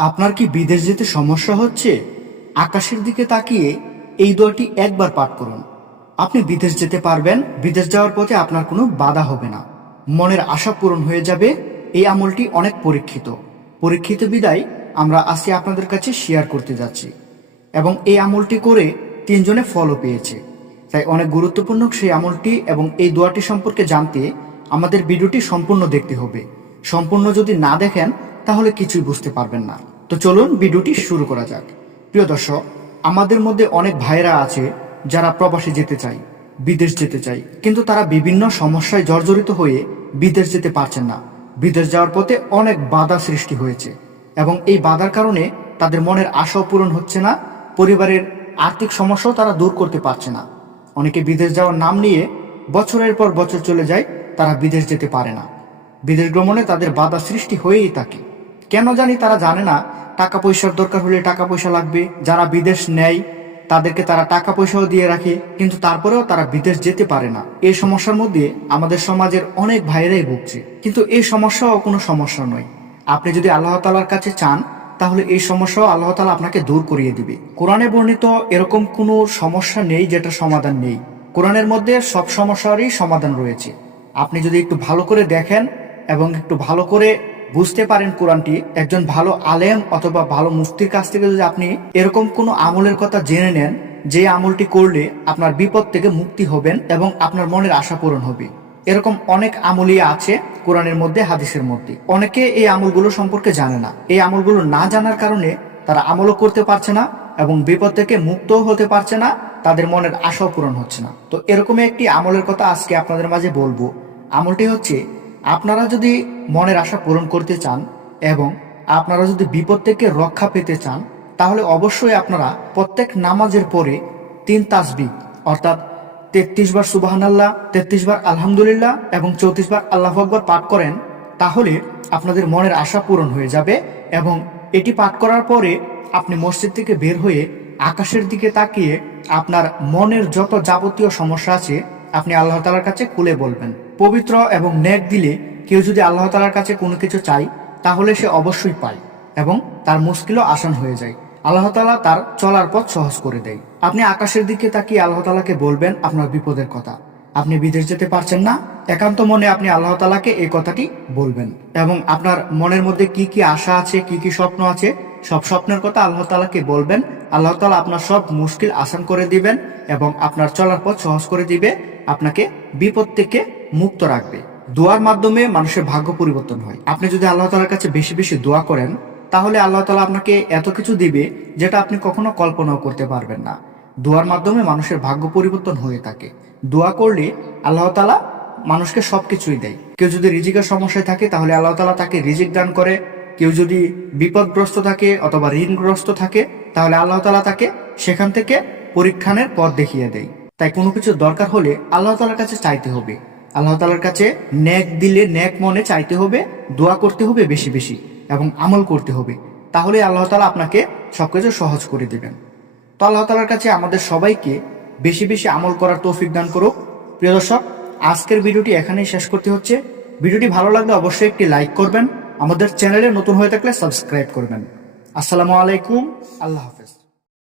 আপনার কি বিদেশ যেতে সমস্যা হচ্ছে? আকাশের দিকে তাকিয়ে এই দোয়াটি একবার পাঠ করুন। আপনি বিদেশ যেতে পারবেন, বিদেশ যাওয়ার পথে আপনার কোনো বাধা হবে না। মনের আশা পূরণ হয়ে যাবে, এই আমলটি অনেক পরীক্ষিত। পরীক্ষিত বিদায় আমরা আজকে আপনাদের কাছে শেয়ার করতে যাচ্ছি। এবং এই আমলটি করে তিনজনে ফলও পেয়েছে। তাই অনেক গুরুত্বপূর্ণ সেই আমলটি এবং এই দোয়াটি সম্পর্কে জানতে আমাদের ভিডিওটি সম্পূর্ণ দেখতে হবে। সম্পূর্ণ যদি না দেখেন, তাহলে কিছুই বুঝতে পারবেন না। তো চলুন ভিডিওটি শুরু করা যাক। প্রিয় দর্শক, আমাদের মধ্যে অনেক ভাইরা আছে যারা প্রবাসে যেতে চায় বিদেশ যেতে চায় কিন্তু তারা বিভিন্ন সমস্যায় জর্জরিত হয়ে বিদেশ যেতে পারছেন না। বিদেশ যাওয়ার পথে অনেক বাধা সৃষ্টি হয়েছে এবং এই বাধার কারণে তাদের মনের আশাও পূরণ হচ্ছে না, পরিবারের আর্থিক সমস্যাও তারা দূর করতে পারছে না। অনেকে বিদেশ যাওয়ার নাম নিয়ে বছরের পর বছর চলে যায়, তারা বিদেশ যেতে পারে না। বিদেশ ভ্রমণে তাদের বাধা সৃষ্টি হয়েই থাকে। কেন জানি তারা জানে না টাকা পয়সার দরকার হলে টাকা পয়সা লাগবে। যারা বিদেশ নেয়, তাদেরকে তারা টাকা পয়সাও দিয়ে রাখে, কিন্তু তারপরেও তারা বিদেশ যেতে পারে না। এই সমস্যার মধ্যে আমাদের সমাজের অনেক ভাইরাই ভুগছে। কিন্তু এই সমস্যাও কোনো সমস্যা নয়। আপনি যদি আল্লাহ তালার কাছে চান, তাহলে এই সমস্যাও আল্লাহ তালা আপনাকে দূর করিয়ে দিবে। কোরআনে বর্ণিত এরকম কোনো সমস্যা নেই যেটা সমাধান নেই। কোরআনের মধ্যে সব সমস্যারই সমাধান রয়েছে। আপনি যদি একটু ভালো করে দেখেন এবং একটু ভালো করে বুঝতে পারেন কোরআনটি, একজন ভালো আলেম অথবা ভালো মুফতির কাছ থেকে যদি আপনি এরকম কোনো আমলের কথা জেনে নেন, যে আমলটি করলে আপনার বিপদ থেকে মুক্তি হবেন এবং আপনার মনের আশা পূরণ হবে। এরকম অনেক আমলই আছে কোরআনের মধ্যে, হাদিসের মধ্যে। অনেকে এই আমলগুলো সম্পর্কে জানে না। এই আমলগুলো না জানার কারণে তারা আমলও করতে পারছে না এবং বিপদ থেকে মুক্তও হতে পারছে না, তাদের মনের আশাও পূরণ হচ্ছে না। তো এরকমই একটি আমলের কথা আজকে আপনাদের মাঝে বলব। আমলটি হচ্ছে আপনারা যদি মনের আশা পূরণ করতে চান এবং আপনারা যদি বিপদ থেকে রক্ষা পেতে চান, তাহলে অবশ্যই আপনারা প্রত্যেক নামাজের পরে তিন তাসবি অর্থাৎ তেত্রিশ বার সুবাহান আল্লাহ তেত্রিশ বার আলহামদুলিল্লাহ এবং চৌত্রিশ বার আল্লাহ আকবর পাঠ করেন, তাহলে আপনাদের মনের আশা পূরণ হয়ে যাবে এবং এটি পাঠ করার পরে আপনি মসজিদ থেকে বের হয়ে আকাশের দিকে তাকিয়ে আপনার মনের যত যাবতীয় সমস্যা আছে আপনি আল্লাহ তালার কাছে খুলে বলবেন। পবিত্র এবং ন্যাক দিলে কেউ যদি আল্লাহ তালার কাছে কোনো কিছু চায়, তাহলে সে অবশ্যই পায় এবং তার মুশকিলও আসান হয়ে যায়। আল্লাহ তালা তার চলার পথ সহজ করে দেয়। আপনি আকাশের দিকে তাকিয়ে আল্লাহ তালাকে বলবেন, আপনার বিপদের কথা। আপনি বিদেশ যেতে পারছেন না, একান্ত মনে আপনি আল্লাহ তালাকে এই কথাটি বলবেন। এবং আপনার মনের মধ্যে কি কি আশা আছে, কি কি স্বপ্ন আছে, সব স্বপ্নের কথা আল্লাহ তালাকে বলবেন। আল্লাহ তালা আপনার সব মুশকিল আসান করে দিবেন এবং আপনার চলার পথ সহজ করে দিবে। আপনাকে বিপদ থেকে মুক্ত রাখবে। দোয়ার মাধ্যমে মানুষের ভাগ্য পরিবর্তন হয়। আপনি যদি আল্লাহ তালার কাছে বেশি বেশি দোয়া করেন, তাহলে আল্লাহ তালা আপনাকে এত কিছু দিবে যেটা আপনি কখনো কল্পনাও করতে পারবেন না। দোয়ার মাধ্যমে মানুষের ভাগ্য পরিবর্তন হয়ে থাকে। দোয়া করলে আল্লাহ তালা মানুষকে সব কিছুই দেয়। কেউ যদি রিজিকের সমস্যায় থাকে, তাহলে আল্লাহ তালা তাকে রিজিক দান করে। কেউ যদি বিপদগ্রস্ত থাকে অথবা ঋণগ্রস্ত থাকে, তাহলে আল্লাহ তালা তাকে সেখান থেকে পরীক্ষানের পথ দেখিয়ে দেয়। তাই কোনো কিছু দরকার হলে আল্লাহ তালার কাছে চাইতে হবে। আল্লাহ তালার কাছে ন্যাক দিলে ন্যাক মনে চাইতে হবে, দোয়া করতে হবে বেশি বেশি এবং আমল করতে হবে। তাহলে আল্লাহ তালা আপনাকে সবকিছু সহজ করে দেবেন। তো আল্লাহ তালার কাছে আমাদের সবাইকে বেশি বেশি আমল করার তৌফিক দান করুক। প্রিয় দর্শক, আজকের ভিডিওটি এখানেই শেষ করতে হচ্ছে। ভিডিওটি ভালো লাগলে অবশ্যই একটি লাইক করবেন। আমাদের চ্যানেলে নতুন হয়ে থাকলে সাবস্ক্রাইব করবেন। আসসালামু আলাইকুম, আল্লাহ হাফেজ।